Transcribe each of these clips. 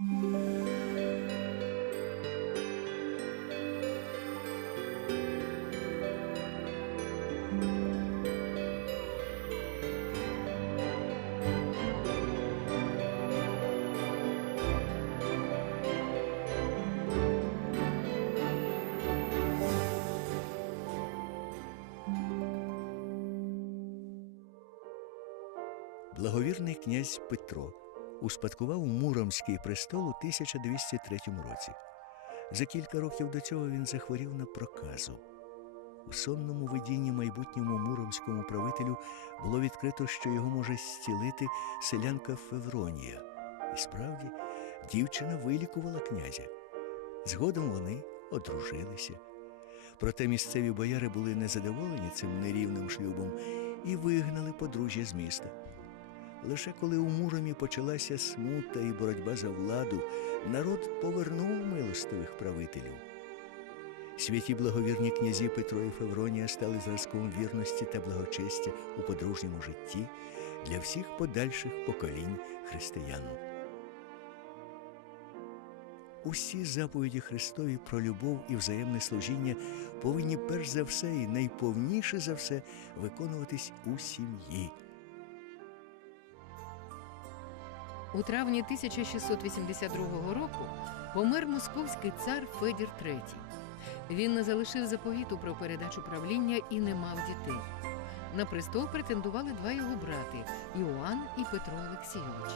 Благовірний князь Петро успадкував Муромський престол у 1203 році. За кілька років до цього він захворів на проказу. У сонному видінні майбутньому муромському правителю було відкрито, що його може зцілити селянка Февронія. І справді, дівчина вилікувала князя. Згодом вони одружилися. Проте місцеві бояри були незадоволені цим нерівним шлюбом і вигнали подружжя з міста. Лише коли у Муромі почалася смута і боротьба за владу, народ повернув милостивих правителів. Святі благовірні князі Петро і Февронія стали зразком вірності та благочестя у подружньому житті для всіх подальших поколінь християн. Усі заповіді Христові про любов і взаємне служіння повинні перш за все і найповніше за все виконуватись у сім'ї. У травні 1682 року помер московський цар Федір III. Він не залишив заповіту про передачу правління і не мав дітей. На престол претендували два його брати Іоанн і Петро Олексійович.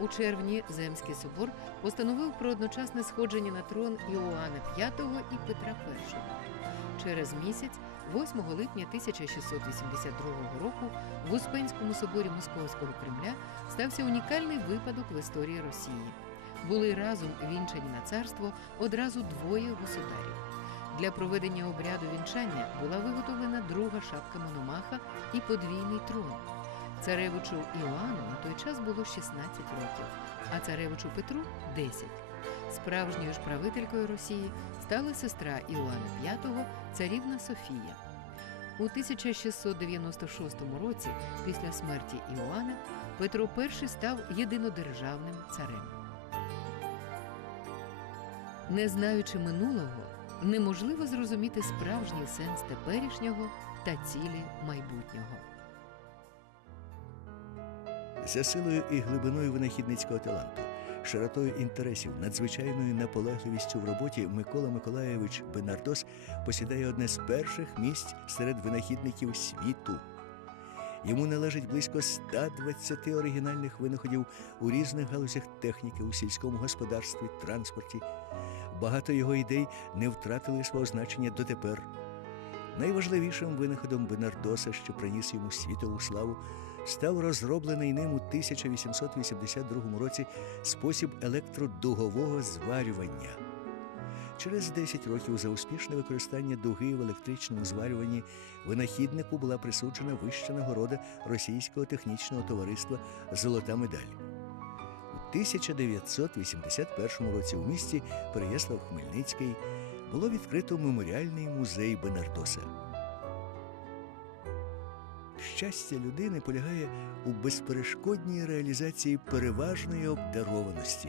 У червні Земський собор постановив про одночасне сходження на трон Іоанна V і Петра І. Через місяць, 8 липня 1682 року, в Успенському соборі Московського Кремля стався унікальний випадок в історії Росії. Були разом вінчані на царство одразу двоє государів. Для проведення обряду вінчання була виготовлена друга шапка Мономаха і подвійний трон. Царевичу Іоанну на той час було 16 років, а царевичу Петру 10. Справжньою ж правителькою Росії стала сестра Іоанна V, царівна Софія. У 1696 році, після смерті Іоанна, Петро І став єдинодержавним царем. Не знаючи минулого, неможливо зрозуміти справжній сенс теперішнього та цілі майбутнього. За силою і глибиною винахідницького таланту, широтою інтересів, надзвичайною наполегливістю в роботі Микола Миколаєвич Бенардос посідає одне з перших місць серед винахідників світу. Йому належить близько 120 оригінальних винаходів у різних галузях техніки у сільському господарстві, транспорті. Багато його ідей не втратили свого значення дотепер. Найважливішим винаходом Бенардоса, що приніс йому світову славу, став розроблений ним у 1882 році спосіб електродугового зварювання. Через 10 років за успішне використання дуги в електричному зварюванні винахіднику була присуджена вища нагорода Російського технічного товариства Золота медаль. У 1981 році у місті Переяслав-Хмельницький було відкрито меморіальний музей Бенардоса. Щастя людини полягає у безперешкодній реалізації переважної обдарованості.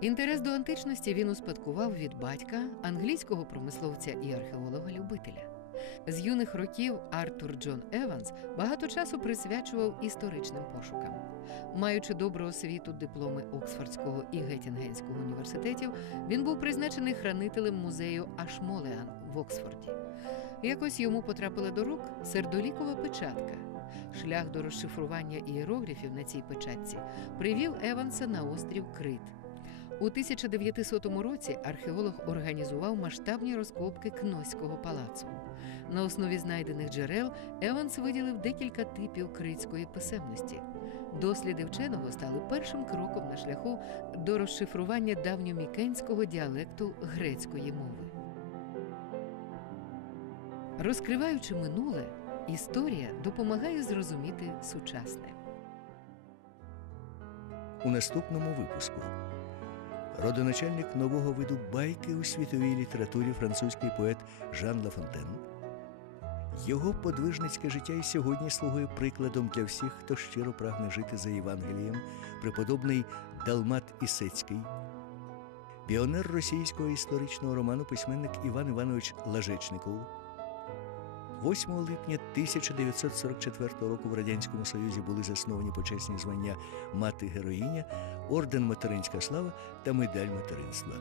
Інтерес до античності він успадкував від батька, англійського промисловця і археолога-любителя. З юних років Артур Джон Еванс багато часу присвячував історичним пошукам. Маючи добру освіту, дипломи Оксфордського і Геттінгенського університетів, він був призначений хранителем музею Ашмолеан в Оксфорді. Якось йому потрапила до рук сердолікова печатка. Шлях до розшифрування ієрогліфів на цій печатці привів Еванса на острів Крит. У 1900 році археолог організував масштабні розкопки Кнойського палацу. На основі знайдених джерел Еванс виділив декілька типів критської писемності. Досліди вченого стали першим кроком на шляху до розшифрування давньомікенського діалекту грецької мови. Розкриваючи минуле, історія допомагає зрозуміти сучасне. У наступному випуску родоначальник нового виду байки у світовій літературі французький поет Жан Лафонтен, Його подвижницьке життя і сьогодні слугує прикладом для всіх, хто щиро прагне жити за Євангелієм, преподобний Далмат Ісецький, піонер російського історичного роману письменник Іван Іванович Лажечников. 8 липня 1944 року в Радянському Союзі були засновані почесні звання Мати Героїня, орден Материнська слава та медаль материнства.